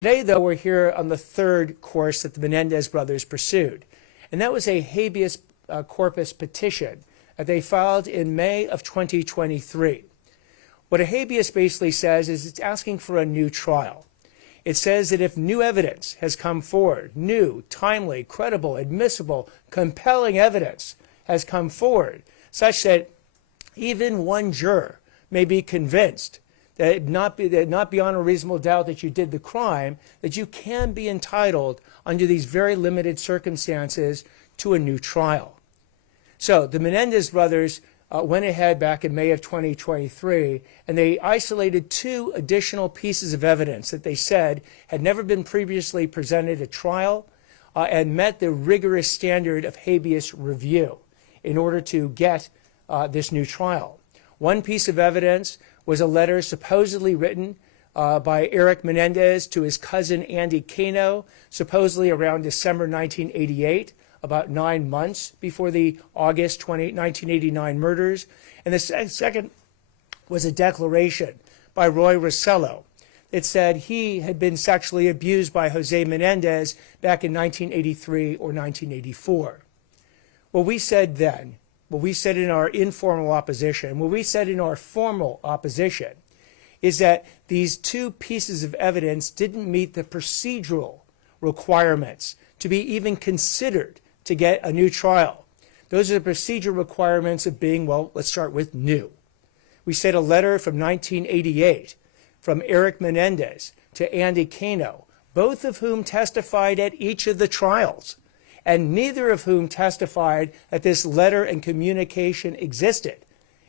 Today, though, we're here on the third course that the Menendez brothers pursued, and that was a habeas corpus petition that they filed in May of 2023. What a habeas basically says is it's asking for a new trial. It says that if new evidence has come forward, new, timely, credible, admissible, compelling evidence has come forward, such that even one juror may be convinced that not beyond a reasonable doubt that you did the crime, that you can be entitled under these very limited circumstances to a new trial. So the Menendez brothers went ahead back in May of 2023, and they isolated two additional pieces of evidence that they said had never been previously presented at trial and met the rigorous standard of habeas review in order to get this new trial. One piece of evidence was a letter supposedly written by Erik Menendez to his cousin Andy Kano, supposedly around December 1988, about 9 months before the August 1989 murders. And the second was a declaration by Roy Rossello. It said he had been sexually abused by Jose Menendez back in 1983 or 1984. What we said then, what we said in our informal opposition, what we said in our formal opposition, is that these two pieces of evidence didn't meet the procedural requirements to be even considered to get a new trial. Those are the procedural requirements of being, well, let's start with new. We said a letter from 1988 from Erik Menendez to Andy Kano, both of whom testified at each of the trials, and neither of whom testified that this letter and communication existed.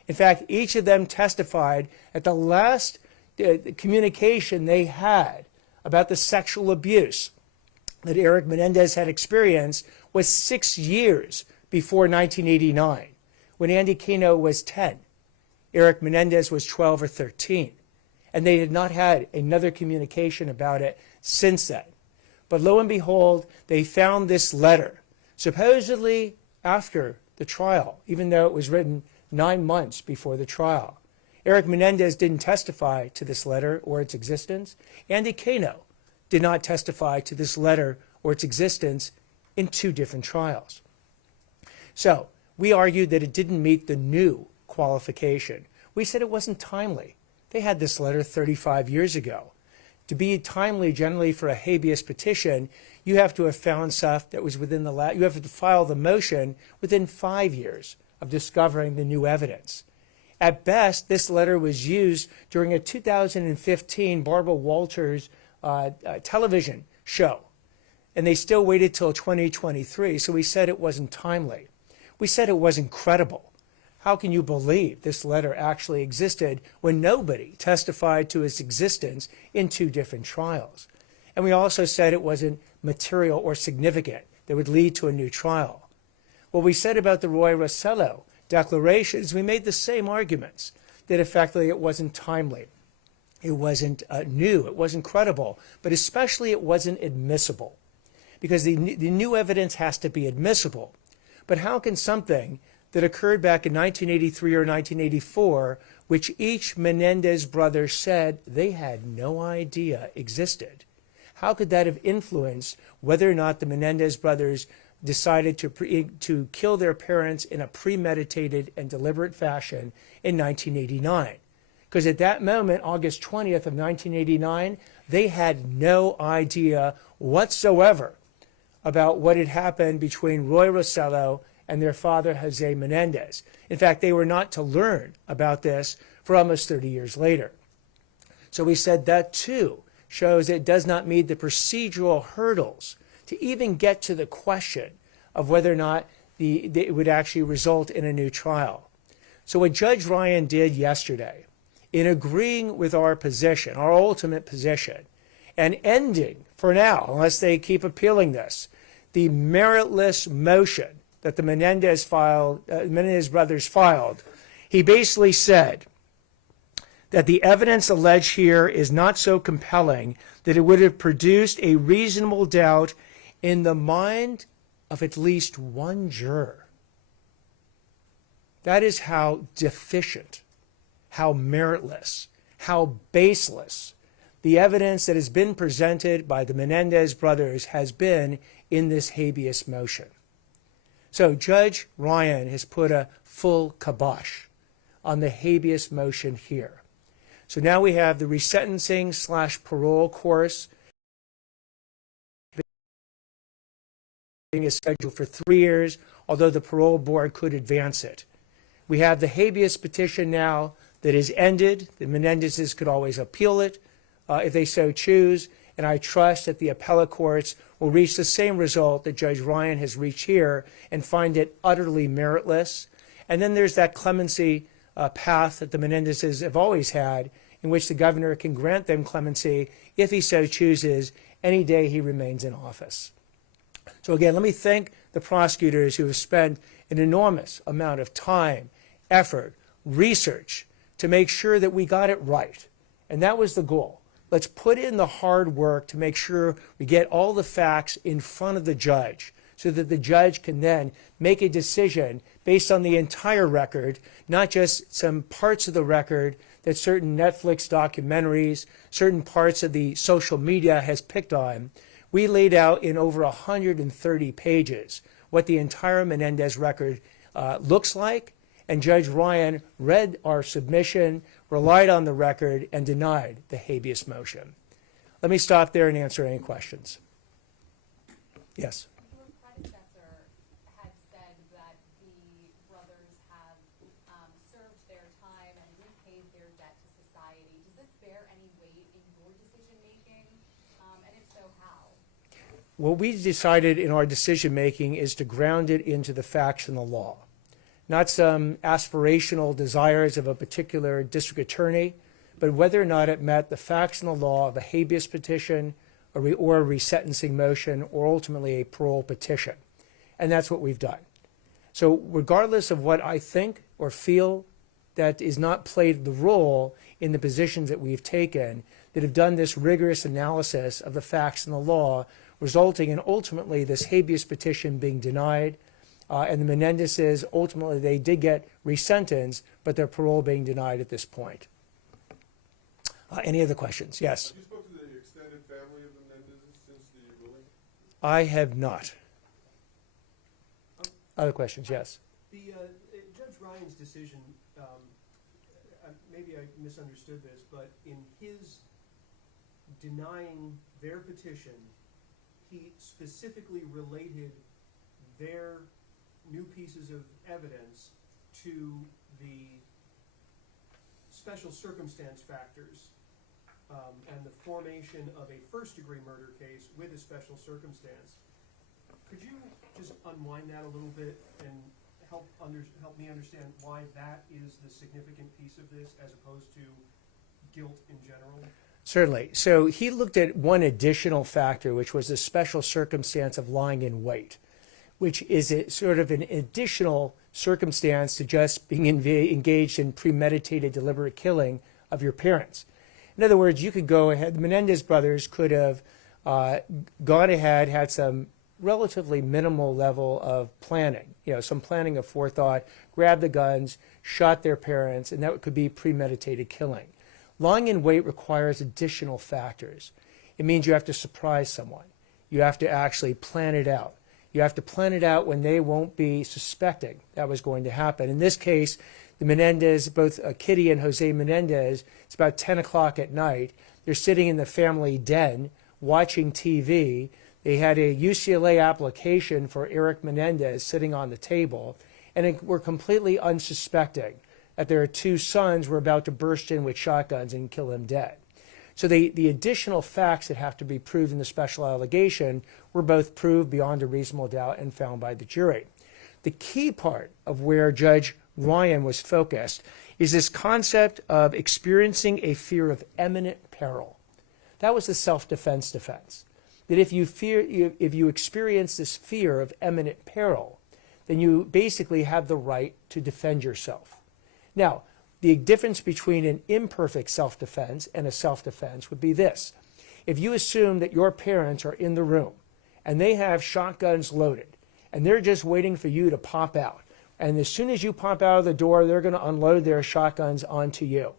In fact, each of them testified that the last communication they had about the sexual abuse that Erik Menendez had experienced was 6 years before 1989, when Andy Kano was 10. Erik Menendez was 12 or 13. And they had not had another communication about it since then. But lo and behold, they found this letter, supposedly after the trial, even though it was written 9 months before the trial. Erik Menendez didn't testify to this letter or its existence. Andy Kano did not testify to this letter or its existence in two different trials. So we argued that it didn't meet the new qualification. We said it wasn't timely. They had this letter 35 years ago. To be timely generally for a habeas petition, you have to have found stuff that was within you have to file the motion within 5 years of discovering the new evidence. At best, this letter was used during a 2015 Barbara Walters television show, and they still waited till 2023, so we said it wasn't timely. We said it wasn't credible. How can you believe this letter actually existed when nobody testified to its existence in two different trials? And we also said it wasn't material or significant that would lead to a new trial. What we said about the Roy Rossello declarations, we made the same arguments, that effectively it wasn't timely. It wasn't new, it wasn't credible, but especially it wasn't admissible, because the new evidence has to be admissible. But how can something that occurred back in 1983 or 1984, which each Menendez brother said they had no idea existed, how could that have influenced whether or not the Menendez brothers decided to kill their parents in a premeditated and deliberate fashion in 1989? Because at that moment, August 20th of 1989, they had no idea whatsoever about what had happened between Roy Rossello and their father, Jose Menendez. In fact, they were not to learn about this for almost 30 years later. So we said that, too, shows it does not meet the procedural hurdles to even get to the question of whether or not it would actually result in a new trial. So what Judge Ryan did yesterday, in agreeing with our position, our ultimate position, and ending, for now, unless they keep appealing this, the meritless motion that the Menendez brothers filed, he basically said that the evidence alleged here is not so compelling that it would have produced a reasonable doubt in the mind of at least one juror. That is how deficient, how meritless, how baseless the evidence that has been presented by the Menendez brothers has been in this habeas motion. So Judge Ryan has put a full kibosh on the habeas motion here. So now we have the resentencing/parole course is scheduled for 3 years, although the parole board could advance it. We have the habeas petition now that is ended. The Menendezes could always appeal it if they so choose, and I trust that the appellate courts will reach the same result that Judge Ryan has reached here and find it utterly meritless. And then there's that clemency path that the Menendezes have always had, in which the governor can grant them clemency if he so chooses any day he remains in office. So again, let me thank the prosecutors who have spent an enormous amount of time, effort, research to make sure that we got it right. And that was the goal. Let's put in the hard work to make sure we get all the facts in front of the judge so that the judge can then make a decision based on the entire record, not just some parts of the record that certain Netflix documentaries, certain parts of the social media has picked on. We laid out in over 130 pages what the entire Menendez record looks like, and Judge Ryan read our submission, relied on the record, and denied the habeas motion. Let me stop there and answer any questions. Yes? Your predecessor had said that the brothers have served their time and repaid their debt to society. Does this bear any weight in your decision-making? And if so, how? What we decided in our decision-making is to ground it into the facts and the law, not some aspirational desires of a particular district attorney, but whether or not it met the facts and the law of a habeas petition or a resentencing motion or ultimately a parole petition. And that's what we've done. So regardless of what I think or feel, that is not played the role in the positions that we've taken that have done this rigorous analysis of the facts and the law, resulting in ultimately this habeas petition being denied, and the Menendezes, ultimately they did get resentenced, but their parole being denied at this point. Any other questions? Yes? Have you spoken to the extended family of the Menendezes since the ruling? I have not. Other questions? Yes? The Judge Ryan's decision, maybe I misunderstood this, but in his denying their petition, he specifically related their new pieces of evidence to the special circumstance factors and the formation of a first-degree murder case with a special circumstance. Could you just unwind that a little bit and help me understand why that is the significant piece of this as opposed to guilt in general? Certainly. So he looked at one additional factor, which was the special circumstance of lying in wait, which is a sort of an additional circumstance to just being engaged in premeditated, deliberate killing of your parents. In other words, you could go ahead, the Menendez brothers could have gone ahead, had some relatively minimal level of planning, some planning of forethought, grabbed the guns, shot their parents, and that could be premeditated killing. Lying in wait requires additional factors. It means you have to surprise someone. You have to actually plan it out. You have to plan it out when they won't be suspecting that was going to happen. In this case, the Menendez, both Kitty and Jose Menendez, it's about 10 o'clock at night. They're sitting in the family den watching TV. They had a UCLA application for Erik Menendez sitting on the table, and were completely unsuspecting that their two sons were about to burst in with shotguns and kill him dead. So the additional facts that have to be proved in the special allegation were both proved beyond a reasonable doubt and found by the jury. The key part of where Judge Ryan was focused is this concept of experiencing a fear of imminent peril. That was the self-defense defense. That if you experience this fear of imminent peril, then you basically have the right to defend yourself. Now, the difference between an imperfect self-defense and a self-defense would be this. If you assume that your parents are in the room and they have shotguns loaded and they're just waiting for you to pop out, and as soon as you pop out of the door, they're going to unload their shotguns onto you.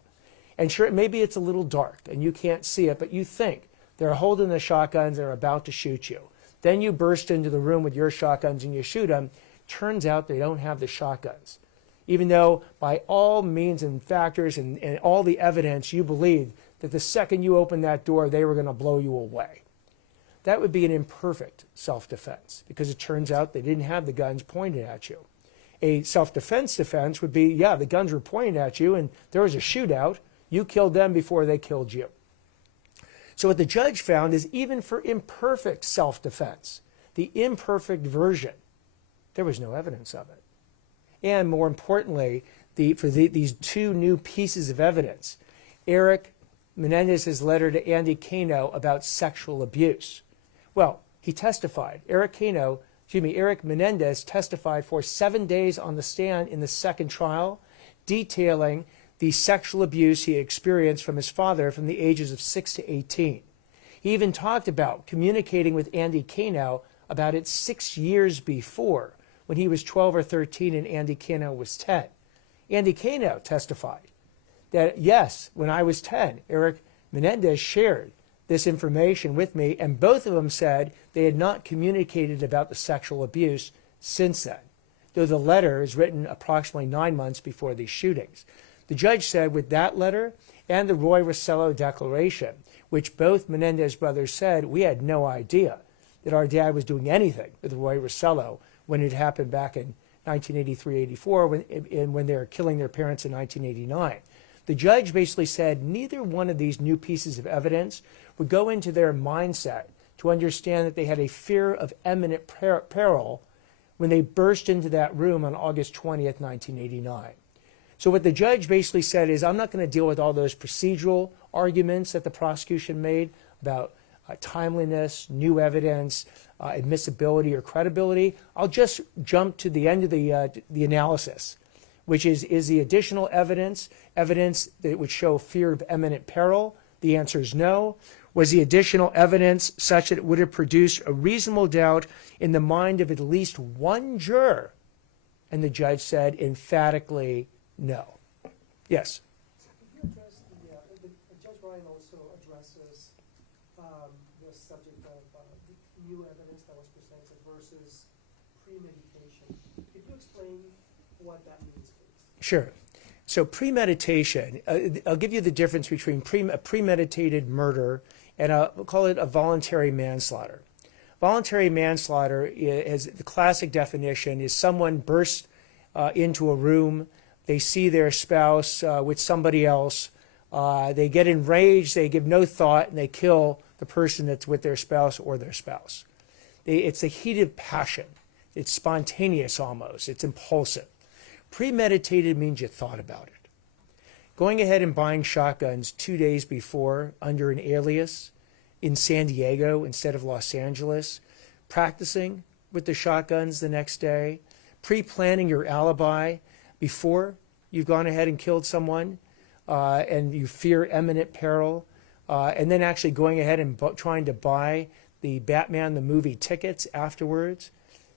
And sure, maybe it's a little dark and you can't see it, but you think they're holding the shotguns and are about to shoot you. Then you burst into the room with your shotguns and you shoot them. Turns out they don't have the shotguns. Even though by all means and factors and all the evidence, you believe that the second you opened that door, they were going to blow you away. That would be an imperfect self-defense because it turns out they didn't have the guns pointed at you. A self-defense defense would be, yeah, the guns were pointed at you and there was a shootout. You killed them before they killed you. So what the judge found is even for imperfect self-defense, the imperfect version, there was no evidence of it. And more importantly, these two new pieces of evidence, Erik Menendez's letter to Andy Kano about sexual abuse. Well, he testified. Erik Menendez testified for 7 days on the stand in the second trial, detailing the sexual abuse he experienced from his father from the ages of 6 to 18. He even talked about communicating with Andy Kano about it 6 years before, when he was 12 or 13 and Andy Kano was 10. Andy Kano testified that, yes, when I was 10, Erik Menendez shared this information with me, and both of them said they had not communicated about the sexual abuse since then, though the letter is written approximately 9 months before these shootings. The judge said with that letter and the Roy Rossello declaration, which both Menendez brothers said, we had no idea that our dad was doing anything with Roy Rossello when it happened back in 1983-84 when they were killing their parents in 1989. The judge basically said neither one of these new pieces of evidence would go into their mindset to understand that they had a fear of imminent peril when they burst into that room on August 20th, 1989. So what the judge basically said is, I'm not going to deal with all those procedural arguments that the prosecution made about timeliness, new evidence, admissibility or credibility. I'll just jump to the end of the analysis, which is the additional evidence that would show fear of imminent peril? The answer is no. Was the additional evidence such that it would have produced a reasonable doubt in the mind of at least one juror? And the judge said emphatically no. Yes? Could you address Judge Ryan also addresses the subject of the new evidence that was presented versus premeditation. Could you explain what that means, please? Sure. So premeditation, I'll give you the difference between a premeditated murder and we'll call it a voluntary manslaughter. Voluntary manslaughter is the classic definition is someone bursts into a room, they see their spouse with somebody else, they get enraged, they give no thought, and they kill the person that's with their spouse or their spouse. It's a heat of passion. It's spontaneous almost. It's impulsive. Premeditated means you thought about it. Going ahead and buying shotguns 2 days before under an alias in San Diego instead of Los Angeles, practicing with the shotguns the next day, pre-planning your alibi before you've gone ahead and killed someone and you fear imminent peril, and then actually going ahead and trying to buy the Batman the movie tickets afterwards,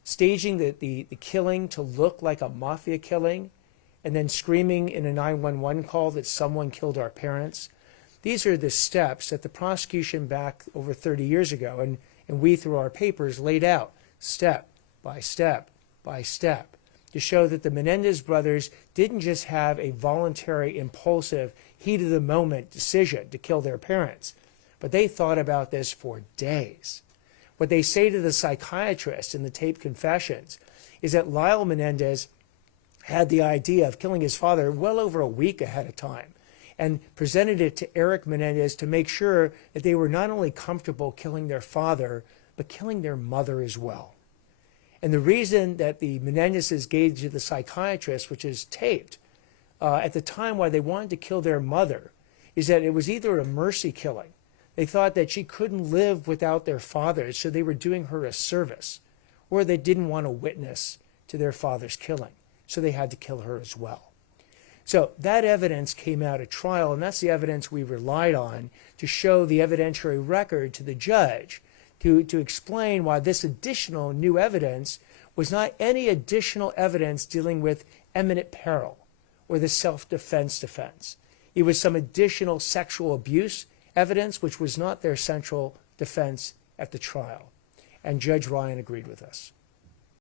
staging the killing to look like a mafia killing, and then screaming in a 911 call that someone killed our parents. These are the steps that the prosecution back over 30 years ago, and we through our papers laid out step by step by step to show that the Menendez brothers didn't just have a voluntary, impulsive, heat-of-the-moment decision to kill their parents, but they thought about this for days. What they say to the psychiatrist in the taped confessions is that Lyle Menendez had the idea of killing his father well over a week ahead of time and presented it to Erik Menendez to make sure that they were not only comfortable killing their father, but killing their mother as well. And the reason that the Menendezes gave to the psychiatrist, which is taped, at the time why they wanted to kill their mother, is that it was either a mercy killing. They thought that she couldn't live without their father, so they were doing her a service, or they didn't want to witness to their father's killing, so they had to kill her as well. So that evidence came out at trial, and that's the evidence we relied on to show the evidentiary record to the judge to explain why this additional new evidence was not any additional evidence dealing with imminent peril or the self-defense defense. It was some additional sexual abuse evidence, which was not their central defense at the trial. And Judge Ryan agreed with us.